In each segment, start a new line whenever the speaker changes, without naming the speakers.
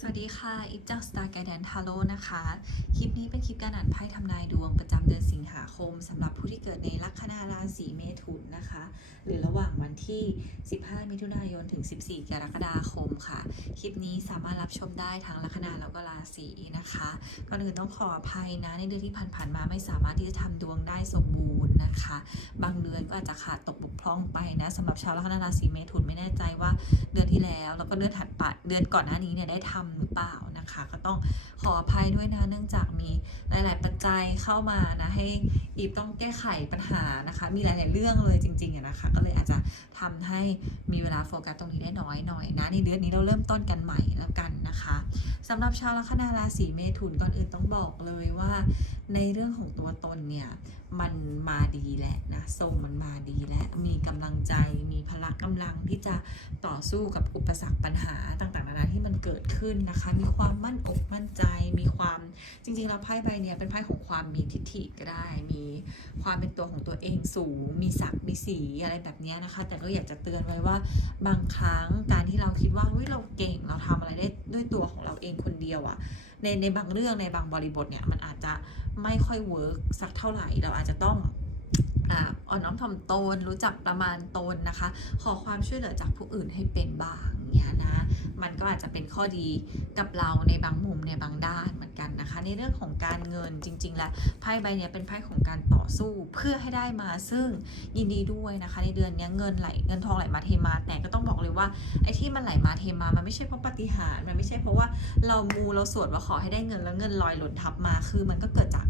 สวัสดีค่ะ อิฟจาก Star Guidance Tarot นะคะ คลิปนี้เป็นคลิปการอ่านไพ่ทำนายดวงประจำเดือนสิงหาคมสำหรับผู้ที่เกิดในลัคนาราศีเมถุนนะคะ หรือระหว่างวันที่ 15 มิถุนายน ถึง 14 กรกฎาคมค่ะ คลิปนี้สามารถรับชมได้ทั้งลัคนาแล้วก็ราศีนะคะ ก่อนอื่นต้องขออภัยนะ ในเดือนที่ผ่านๆมาไม่สามารถที่จะทำดวงได้สมบูรณ์นะคะ บางเดือนก็อาจจะขาดตกบก พร่องไปนะสำหรับชาวลัคนาราศีเมถุนไม่แน่ใจว่าเดือนที่แล้ว แล้วก็เดือนถัดไปเดือนก่อนหน้านี้เนี่ยได้ทำหรือเปล่านะคะ ก็ต้องขออภัยด้วยนะเนื่องจากมีหลาย ๆ ปัจจัยเข้ามานะให้อีฟต้องแก้ไขปัญหานะคะ มีหลาย ๆ เรื่องเลยจริง ๆนะคะ ก็เลยอาจจะทำให้มีเวลาโฟกัสตรงนี้ได้น้อยหน่อยนะในเดือนนี้เราเริ่มต้นกันใหม่แล้วกันนะคะสำหรับชาวลัคนาราศีเมถุนก่อนอื่นต้องบอกเลยว่า ในเรื่องของตัวตนเนี่ยมันมาดีแหละนะทรงมันมาดีและมีกำลังใจมีพละกำลังที่จะต่อสู้กับอุปสรรคปัญหาต่างๆนานาที่มันเกิดขึ้นนะคะ มีความมั่นอกมั่นใจ มีความจริงๆแล้วไพ่ใบเนี้ยเป็นไพ่ของความมีทิฐิก็ได้ มีความเป็นตัวของตัวเองสูง มีศักดิ์มีสีอะไรแบบนี้นะคะ แต่ก็อยากจะเตือนไว้ว่าบางครั้งการที่เราคิดว่าเฮ้ยเราเก่ง ด้วยตัวของเราเองคนเดียวอะในในบางเรื่องในบางบริบทเนี่ยมันอาจจะไม่ค่อยเวิร์กสักเท่าไหร่เราอาจจะต้อง อ่อนน้อมถ่อมตนรู้จักประมาณตนนะคะ ขอความช่วยเหลือจากผู้อื่นให้เป็นบ้างเนี่ยนะมันก็อาจจะเป็นข้อดีกับเราในบางมุมในบางด้านเหมือนกันนะคะ ในเรื่องของการเงินจริง ๆ แล้วไพ่ใบนี้เป็นไพ่ของการต่อสู้เพื่อให้ได้มาซึ่งยินดีด้วยนะคะ ในเดือนนี้เงินไหลเงินทองไหลมาเทมาแต่ก็ต้องบอกเลยว่าไอ้ที่มันไหลมาเทมา มันไม่ใช่เพราะปาฏิหาริย์มันไม่ใช่เพราะว่าเรามูเราสวดว่าขอให้ได้เงินแล้วเงินลอยหล่นทับมาคือมันก็เกิดจาก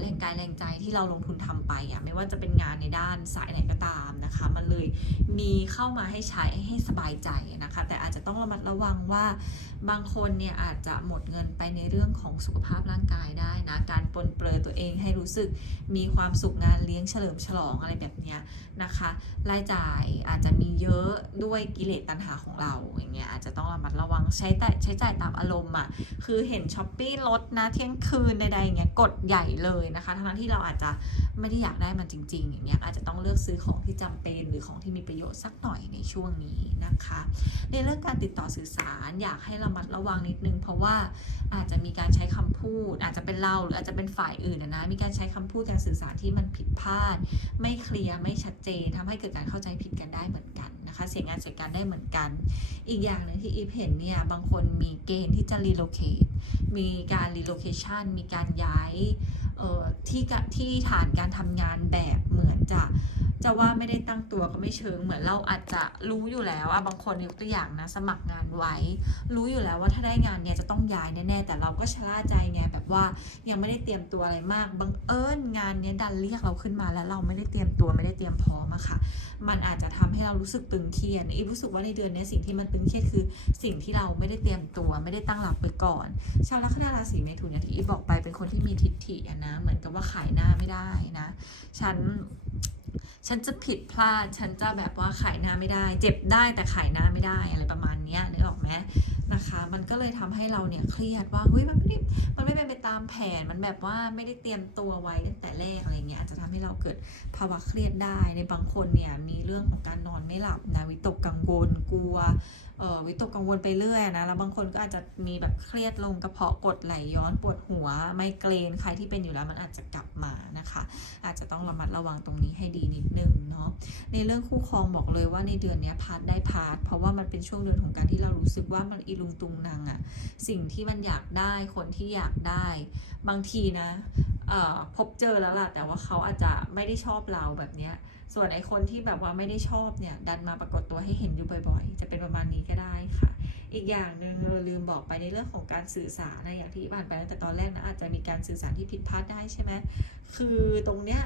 แรงกายแรงใจที่เราลงทุนทำไปอะไม่ว่าจะเป็นงานในด้านสายไหนก็ตามนะคะ มันเลยมีเข้ามาให้ใช้ให้สบายใจนะคะ แต่อาจจะต้องระมัดระวังว่าบางคนเนี่ยอาจจะหมดเงินไปในเรื่องของสุขภาพร่างกายได้นะ การปลนเปลือตัวเองให้รู้สึกมีความสุขงานเลี้ยงเฉลิมฉลองอะไรแบบเนี้ยนะคะ รายจ่ายอาจจะมีเยอะด้วยกิเลสตัณหาของเราอย่างเงี้ยอาจจะต้องระมัดระวังใช้แต่ใช้จ่ายตามอารมณ์อะคือเห็นช้อปปี้ลดนะเที่ยงคืนใดๆอย่างเงี้ยกดใหญ่เลยนะคะ ทั้งที่เราอาจจะไม่ได้อยากได้มันจริง ๆ อย่างเงี้ยอาจจะต้องเลือกซื้อของที่จำเป็นหรือของที่มีประโยชน์สักหน่อยในช่วงนี้นะคะ ในเรื่องการติดต่อสื่อสารอยากให้ระมัดระวังนิดนึง เพราะว่าอาจจะมีการใช้คำพูด อาจจะเป็นเราหรืออาจจะเป็นฝ่ายอื่นนะนะมีการใช้คำพูดการสื่อสารที่มันผิดพลาด ไม่เคลียร์ไม่ชัดเจนทำให้เกิดการเข้าใจผิดกันได้เหมือนกัน นะคะ เสียงานเสียการได้เหมือนกัน อีกอย่างหนึ่งที่อีฟเห็นเนี่ย บางคนมีเกณฑ์ที่จะรีโลเคทมีการรีโลเคชันมีการย้ายที่ที่ฐานการทำงานแบบเหมือนจะ จะว่าไม่ได้ตั้งตัวก็ไม่เชิง เหมือนเราอาจจะรู้อยู่แล้วอะบางคนยกตัวอย่างนะ สมัครงานไว้ รู้อยู่แล้วว่าถ้าได้งานเนี่ยจะต้องย้ายแน่ๆแต่เราก็ชะล่าใจไงแบบว่ายังไม่ได้เตรียมตัวอะไรมากบังเอิญงานเนี้ยดันเรียกเราขึ้นมาแล้วเราไม่ได้เตรียมตัวไม่ได้เตรียมพร้อมอะค่ะ มันอาจจะทำให้เรารู้สึกตึงเครียดอีรู้สึกว่าในเดือนเนี้ยสิ่งที่มันตึงเครียดคือสิ่งที่เราไม่ได้เตรียมตัวไม่ได้ตั้งหลักไปก่อน ชาวลัคนาราศีเมถุนอย่างที่อีบอกไปเป็นคนที่มีทิฏฐิอะนะเหมือนกับว่าขายหน้าไม่ได้นะฉัน ฉันจะผิดพลาด ฉันจะแบบว่าขายหน้าไม่ได้ เจ็บได้แต่ขายหน้าไม่ได้อะไรประมาณเนี้ยนึกออกไหม นะคะ มันก็เลยทำให้เราเนี่ยเครียดว่าเฮ้ยมันไม่ได้มันไม่เป็นไปตามแผนมันแบบว่าไม่ได้เตรียมตัวไว้ตั้งแต่แรกอะไรเงี้ยอาจจะทำให้เราเกิดภาวะเครียดได้ในบางคนเนี่ยมีเรื่องของการนอนไม่หลับนะวิตกกังวลกลัวเอ่อวิตกกังวลไปเรื่อยนะแล้วบางคนก็อาจจะมีแบบเครียดลงกระเพาะกดไหลย้อนปวดหัวไมเกรนใครที่เป็นอยู่แล้วมันอาจจะกลับมานะคะ อาจจะต้องระมัดระวังตรงนี้ให้ดีนิดนึงเนาะในเรื่องคู่ครองบอกเลยว่าในเดือนนี้พาร์ทได้พาร์ทเพราะว่ามันเป็นช่วงเดือนของการที่เรารู้สึกว่ามันอีลุงตุงนางอะสิ่งที่มันอยากได้คนที่อยากได้ บางทีนะเอ่อพบเจอแล้วล่ะแต่ว่าเขาอาจจะไม่ได้ชอบเราแบบเนี้ยส่วนไอคนที่แบบว่าไม่ได้ชอบเนี่ย ดันมาปรากฏตัวให้เห็นอยู่บ่อยๆ จะเป็นประมาณนี้ก็ได้ค่ะ อีกอย่างหนึ่งเราลืมบอกไปในเรื่องของการสื่อสารนะอย่างที่ผ่านไปตั้งแต่ตอนแรกนะอาจจะมีการสื่อสารที่ผิดพลาดได้ใช่ไหมคือตรงเนี้ย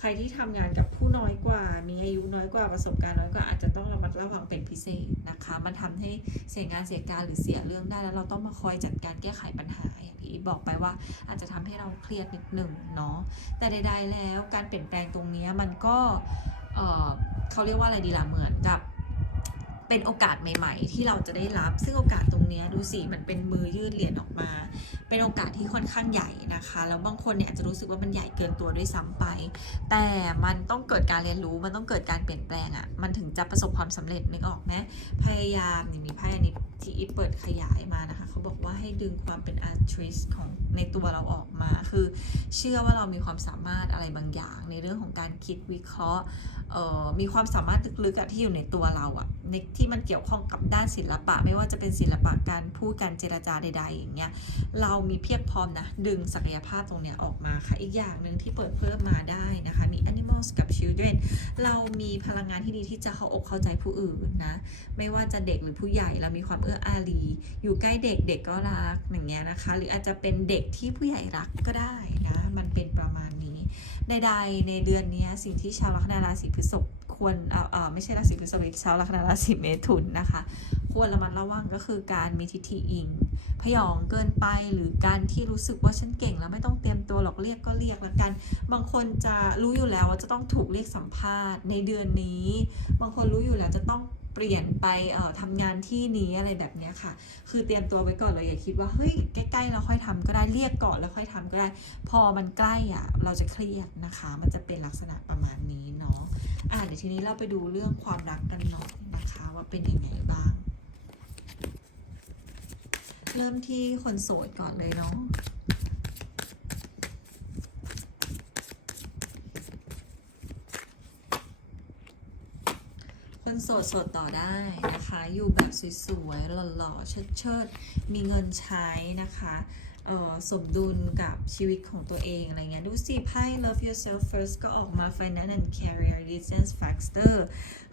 ใครที่ทำงานกับผู้น้อยกว่า มีอายุน้อยกว่าประสบการณ์น้อยกว่าอาจจะต้อง ระวังเป็นพิเศษนะคะ มันทำให้เสียงานเสียการหรือเสียเรื่องได้แล้วเราต้องมาคอยจัดการแก้ไขปัญหาอย่างที่บอกไปว่าอาจจะทำให้เราเครียดนิดหนึ่งเนาะแต่ใดๆแล้วการเปลี่ยนแปลงตรงนี้มันก็เออเขาเรียกว่าอะไรดีล่ะเหมือนกับเป็นโอกาสใหม่ ๆ ที่เราจะได้รับ ซึ่งโอกาสตรงนี้ดูสิมันเป็นมือยืดเหรียญออกมา เป็นโอกาสที่ค่อนข้างใหญ่นะคะ แล้วบางคนเนี่ยอาจจะรู้สึกว่ามันใหญ่เกินตัวด้วยซ้ำไป แต่มันต้องเกิดการเรียนรู้ มันต้องเกิดการเปลี่ยนแปลงอะ่ะ มันถึงจะประสบความสำเร็จนึกออกไหมพยายามอย่มีไพ่อันนี้ที่อีเปิดขยายมานะคะ เขาบอกว่าให้ดึงความเป็นอาร์ติสของในตัวเราออกมา คือเชื่อว่าเรามีความสามารถอะไรบางอย่าง ในเรื่องของการคิดวิเคราะห์เอ่อมีความสามารถลึกๆที่อยู่ในตัวเราอะในที่มันเกี่ยวข้องกับด้านศิลปะ ไม่ว่าจะเป็นศิลปะการพูดการเจรจาใด ๆ อย่างเงี้ย เราามีเพียบพร้อมนะ ดึงศักยภาพตรงเนี้ยออกมาค่ะ อีกอย่างหนึ่งที่เปิดเพิ่มมาได้นะคะ มี animals กับ children เรามีพลังงานที่ดีที่จะเข้าอกเข้าใจผู้อื่นนะ ไม่ว่าจะเด็กหรือผู้ใหญ่เรามีความเอื้ออารี อยู่ใกล้เด็กเด็กก็รักอย่างเงี้ยนะคะ หรืออาจจะเป็นเด็กที่ผู้ใหญ่รักก็ได้นะ มันเป็นประมาณนี้ ใดๆในเดือนนี้สิ่งที่ชาวลัคนาราศีพฤษภ ควรเอ่อไม่ใช่ราศีพฤษภชาวลัคนาราศีเมถุนนะคะ ควรระมัดระวังก็คือการมีทิฐิอิง พยองเกินไปหรือการที่รู้สึกว่าฉันเก่งแล้วไม่ต้องเตรียมตัวหรอกเรียกก็เรียกแล้วกัน บางคนจะรู้อยู่แล้วว่าจะต้องถูกเรียกสัมภาษณ์ในเดือนนี้ บางคนรู้อยู่แล้วจะต้อง เปลี่ยนไปเอ่อทำงานที่นี้อะไรแบบนี้ค่ะ คือเตรียมตัวไว้ก่อนเลยอย่าคิดว่าเฮ้ยใกล้ๆเราค่อยทำก็ได้เรียกก่อนแล้วค่อยทำก็ได้ พอมันใกล้อะเราจะเครียดนะคะ มันจะเป็นลักษณะประมาณนี้เนาะอะเดี๋ยวทีนี้เราไปดูเรื่องความรักกันหน่อยนะคะว่าเป็นยังไงบ้าง เริ่มที่คนโสดก่อนเลยเนาะ คนโสดโสดต่อได้นะคะ อยู่แบบสวยๆหล่อๆเชิดๆมีเงินใช้นะคะ สมดุลกับชีวิตของตัวเองอะไรเงี้ยดูสิไพ่ love yourself first ก็ออกมา finance and career distance factor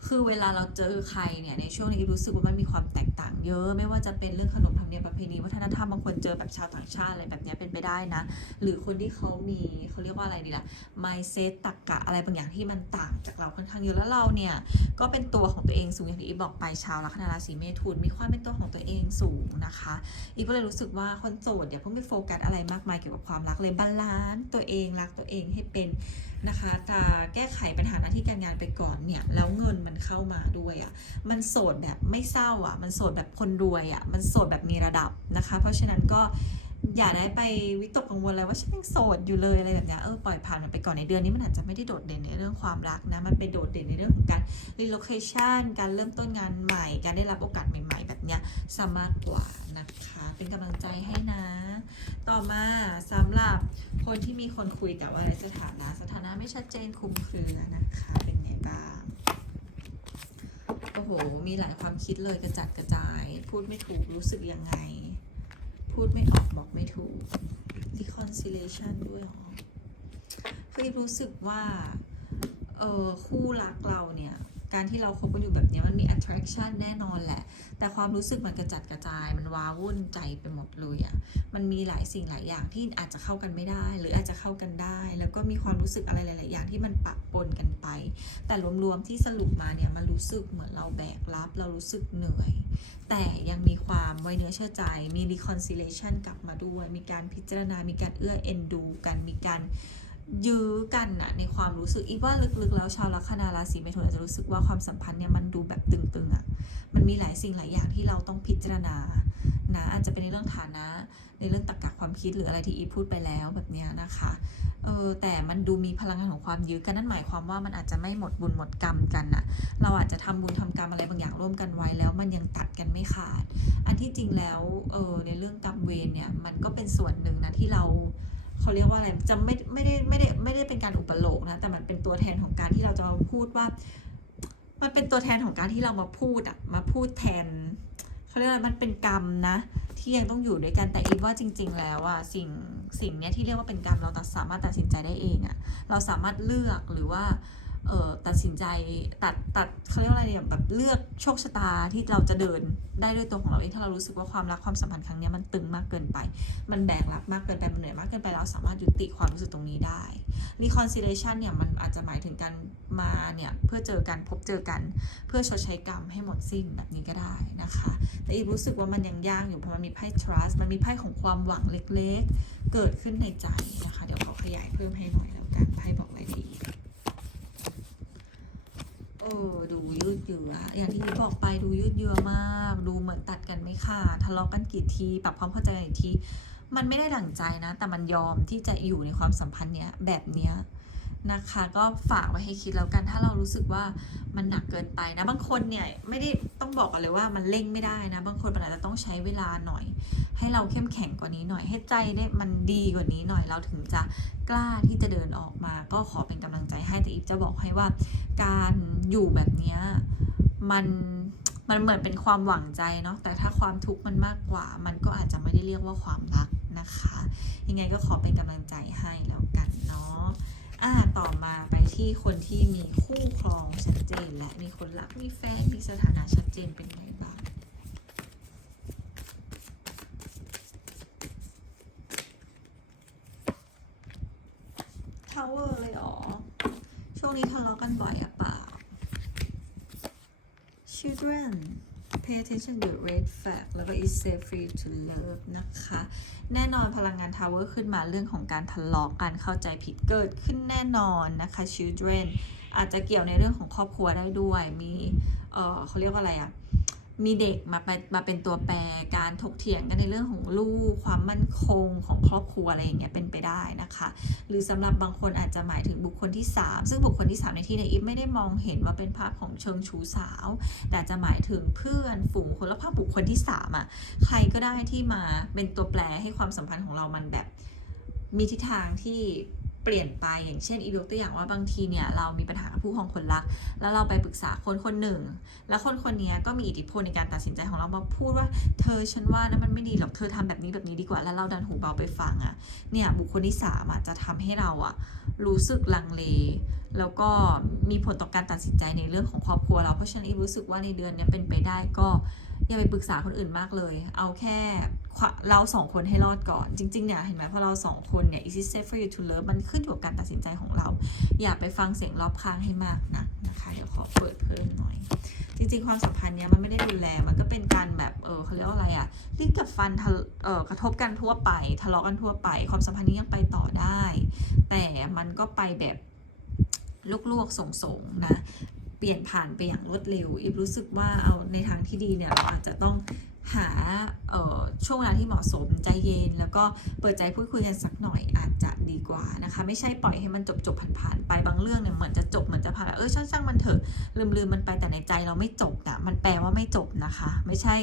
คือเวลาเราเจอใครเนี่ย ในช่วงนี้รู้สึกว่ามันมีความแตกต่างเยอะ ไม่ว่าจะเป็นเรื่องขนบธรรมเนียมประเพณีวัฒนธรรมบางคนเจอแบบชาวต่างชาติอะไรแบบเนี้ยเป็นไปได้นะ หรือคนที่เขามีเขาเรียกว่าอะไรดีล่ะ mindset ตรรกะอะไรบางอย่างที่มันต่างจากเราค่อนข้างเยอะแล้วเราเนี่ยก็เป็นตัวของตัวเองสูงอย่างที่อีบอกไปชาวลัคนาราศีเมถุนมีความเป็นตัวของตัวเองสูงนะคะอีก็เลยรู้สึกว่าคนโสดอย่าเพิ่งไปโฟกัสอะไรมากมายเกี่ยวกับความรักเลยบาลานซ์ตัวเองรักตัวเองให้เป็นนะคะจะแก้ไขปัญหาหน้าที่การงานไปก่อนเนี่ยแล้วเงินมันเข้ามาด้วยอะ่ะมันโสดแบบไม่เศร้าอะ่ะมันโสดแบบคนรวยอะ่ะมันโสดแบบมีระดับนะคะ เพราะฉะนั้นก็ อย่าได้ไปวิตกกังวลเลยว่าฉันยังโสดอยู่เลยอะไรแบบนี้เออปล่อยผ่านมันไปก่อนในเดือนนี้มันอาจจะไม่ได้โดดเด่นในเรื่องความรักนะ มันไปโดดเด่นในเรื่องของการ relocation การเริ่มต้นงานใหม่ การได้รับโอกาสใหม่ ๆ แบบเนี้ยซะมากกว่านะคะ เป็นกำลังใจให้นะ ต่อมาสำหรับคนที่มีคนคุยแต่ว่าในสถานะสถานะไม่ชัดเจนคลุมเครือนะคะเป็นไงบ้างโอ้โหมีหลายความคิดเลยกระจัดกระจาย พูดไม่ถูกรู้สึกยังไง พูดไม่ออกบอกไม่ถูก reconciliation ด้วยเหรอคือรู้สึกว่า เออคู่รักเราเนี่ย การที่เราคบกันอยู่แบบนี้มันมี attraction แน่นอนแหละ แต่ความรู้สึกมันกระจัดกระจาย มันว้าวุ่นใจไปหมดเลยอะ่ะ มันมีหลายสิ่งหลายอย่างที่อาจจะเข้ากันไม่ได้ หรืออาจจะเข้ากันได้ แล้วก็มีความรู้สึกอะไรหลาย ๆ อย่างที่มันปะปนกันไป แต่รวม ๆ ที่สรุปมาเนี่ยมันรู้สึกเหมือนเราแบกรับ เรารู้สึกเหนื่อย แต่ยังมีความไว้เนื้อเชื่อใจ มี reconciliation กลับมาด้วย มีการพิจารณา มีการเอื้อเอ็นดูกัน มีการ ยื้อกันนะในความรู้สึกอีกว่าลึกๆ แล้วชาวลัคนาราศีเมถุนอาจจะรู้สึกว่าความสัมพันธ์เนี่ยมันดูแบบตึงๆอะ่ะมันมีหลายสิ่งหลายอย่างที่เราต้องพิจารณานะอาจจะเป็นในเรื่องฐานะ ในเรื่องตรรกะความคิดหรืออะไรที่อีพูดไปแล้วแบบนี้นะคะเออแต่มันดูมีพลังงานของความยื้อกันนั่นหมายความว่ามันอาจจะไม่หมดบุญหมดกรรมกันน่ะเราอาจจะทำบุญทำกรรมอะไรบางอย่างร่วมกันไว้แล้วมันยังตัดกันไม่ขาด อันที่จริงแล้วเออในเรื่องกรรมเวรเนี่ยมันก็เป็นส่วนหนึ่งนะที่เรา เขาเรียกว่าอะไรจะไม่ไม่ได้ไม่ได้ไม่ได้เป็นการอุปโลกนะแต่มันเป็นตัวแทนของการที่เราจะมาพูดว่า มันเป็นตัวแทนของการที่เรามาพูดอะมาพูดแทนเขาเรียกว่ามันเป็นกรรมนะ ที่ยังต้องอยู่ด้วยกันแต่อีฟว่าจริง ๆ แล้วอะสิ่งสิ่งเนี้ยที่เรียกว่าเป็นกรรมเราตัดสามารถตัดสินใจได้เองอะเราสามารถเลือกหรือว่า เออตัดสินใจตัดตัดเขาเรียกว่าอะไรเนี่ยแบบเลือกโชคชะตาที่เราจะเดินได้ด้วยตัวของเราเองถ้าเรารู้สึกว่าความรักความสัมพันธ์ครั้งนี้มันตึงมากเกินไป มันแบกรับมากเกินไปมันเหนื่อยมากเกินไปเราสามารถยุติความรู้สึกตรงนี้ได้ reconciliation เนี่ยมันอาจจะหมายถึงการมาเนี่ยเพื่อเจอกันพบเจอกัน เพื่อชดใช้กรรมให้หมดสิ้นแบบนี้ก็ได้นะคะ แต่อีกรู้สึกว่ามันยังยากอยู่เพราะมันมีไพ่ trust มันมีไพ่ของความหวังเล็กๆ เกิดขึ้นในใจนะคะ เดี๋ยวขอขยายเพิ่มให้หน่อยแล้วกันไพ่บอกไว้ดี เออดูยืดเยื้ออย่างที่พี่บอกไปดูยืดเยื้อมาก ดูเหมือนตัดกันไม่ขาดทะเลาะกันกี่ทีปรับความเข้าใจกันกี่ที มันไม่ได้ดั่งใจนะ แต่มันยอมที่จะอยู่ในความสัมพันธ์เนี้ยแบบเนี้ย นะคะ ก็ฝากไว้ให้คิดแล้วกันถ้าเรารู้สึกว่ามันหนักเกินไปนะ บางคนเนี่ยไม่ได้ต้องบอกกันเลยว่ามันเร่งไม่ได้นะ บางคนมันอาจจะต้องใช้เวลาหน่อย ให้เราเข้มแข็งกว่านี้หน่อย ให้ใจเนี่ยมันดีกว่านี้หน่อยเราถึงจะกล้าที่จะเดินออกมา ก็ขอเป็นกำลังใจให้แต่อีฟจะบอกให้ว่า การอยู่แบบนี้มันมันเหมือนเป็นความหวังใจเนาะแต่ถ้าความทุกข์มันมากกว่า มันก็อาจจะไม่ได้เรียกว่าความรักนะคะ ยังไงก็ขอเป็นกำลังใจให้แล้วกันเนาะ อ่าต่อมาไปที่คนที่มีคู่ครองชัดเจน และมีคนรักมีแฟนมีสถานะชัดเจนเป็นไงบ้างทาวเวอร์เลยเหรอช่วงนี้ทะเลาะกันบ่อยอะเปล่า Children pay attention to red flag แล้วก็ is safe free to love นะคะ แน่นอนพลังงานทาวเวอร์ขึ้นมาเรื่องของการทะเลาะกันเข้าใจผิดเกิดขึ้นแน่นอนนะคะ Children อาจจะเกี่ยวในเรื่องของครอบครัวได้ด้วย มี เออเขาเรียกว่าอะไรอะ มีเด็กมาไปมาเป็นตัวแปรการถกเถียงกันในเรื่องของลูก ความมั่นคงของครอบครัวอะไรอย่างเงี้ยเป็นไปได้นะคะ หรือสำหรับบางคนอาจจะหมายถึงบุคคลที่ 3 ซึ่งบุคคลที่ 3 ในที่ในอีฟไม่ได้มองเห็นว่าเป็นภาพของเชิงชู้สาว แต่จจะหมายถึงเพื่อนฝูงคนและภาพบุคคลที่3อะใครก็ได้ที่มาเป็นตัวแปรให้ความสัมพันธ์ของเรามันแบบมีทิศทางที่ เปลี่ยนไปอย่างเช่นอีกยกตัวอย่างว่าบางทีเนี่ยเรามีปัญหากับผู้ครองคนรัก แล้วเราไปปรึกษาคนคนหนึ่ง แล้วคนคนนี้ก็มีอิทธิพลในการตัดสินใจของเรามาพูดว่า เธอฉันว่านะมันไม่ดีหรอกเธอทำแบบนี้แบบนี้ดีกว่าแล้วเราดันหูเบาไปฟังอะ่ะเนี่ยบุคคลที่สามอะจะทำให้เราอะรู้สึกลังเล แล้วก็มีผลต่อการตัดสินใจในเรื่องของครอบครัวเราเพราะฉะนั้นอีรู้สึกว่าในเดือนนี้เป็นไปได้ก็ อย่าไปปรึกษาคนอื่นมากเลย เอาแค่เราสองคนให้รอดก่อน จริงๆเนี่ยเห็นไหมพอเราสองคนเนี่ย is it safe for you to love มันขึ้นอยู่กับการตัดสินใจของเรา อย่าไปฟังเสียงรอบข้างให้มากนักนะคะเดี๋ยวขอเปิดเพิ่มหน่อย จริงๆ ความสัมพันธ์เนี้ยมันไม่ได้รุนแรงมันก็เป็นการแบบเออเขาเรียกว่าอะไรอะลิ้นกับฟันทะเออกระทบกันทั่วไป ทะเลาะกันทั่วไป ความสัมพันธ์นี้ยังไปต่อได้ แต่มันก็ไปแบบลวกๆส่งๆนะ ปลี่ยนผ่านไปอย่างรวดเร็วอีฟรู้สึกว่าเอาในทางที่ดีเนี่ยเราอาจจะต้องหาช่วงเวลาที่เหมาะสมใจเย็น แล้วก็เปิดใจพูดคุยกันสักหน่อยอาจจะดีกว่านะคะ ไม่ใช่ปล่อยให้มันจบจบผ่านๆไปบางเรื่องเนี่ยเหมือนจะจบเหมือนจะผ่านเออช่างๆมันเถอะลืมลืมมันไปแต่ในใจเราไม่จบนะมันแปลว่าไม่จบนะคะ ไม่ใช่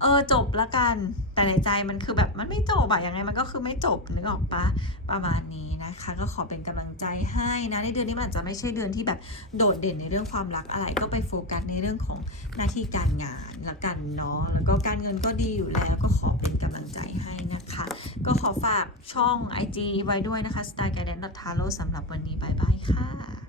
เออจบละกัน แต่ในใจมันคือแบบมันไม่จบอะยังไงมันก็คือไม่จบนึกออกปะประมาณนี้นะคะ ก็ขอเป็นกำลังใจให้นะในเดือนนี้มันอาจจะไม่ใช่เดือนที่แบบโดดเด่นในเรื่องความรักอะไรก็ไปโฟกัสในเรื่องของหน้าที่การงานละกันเนาะแล้วก็การเงินก็ดีอยู่แล้วก็ขอเป็นกำลังใจให้นะคะ ก็ขอฝากช่อง IG ไว้ด้วยนะคะ s t y l e g u i d a n c e t a r o สำหรับวันนี้บายบายค่ะ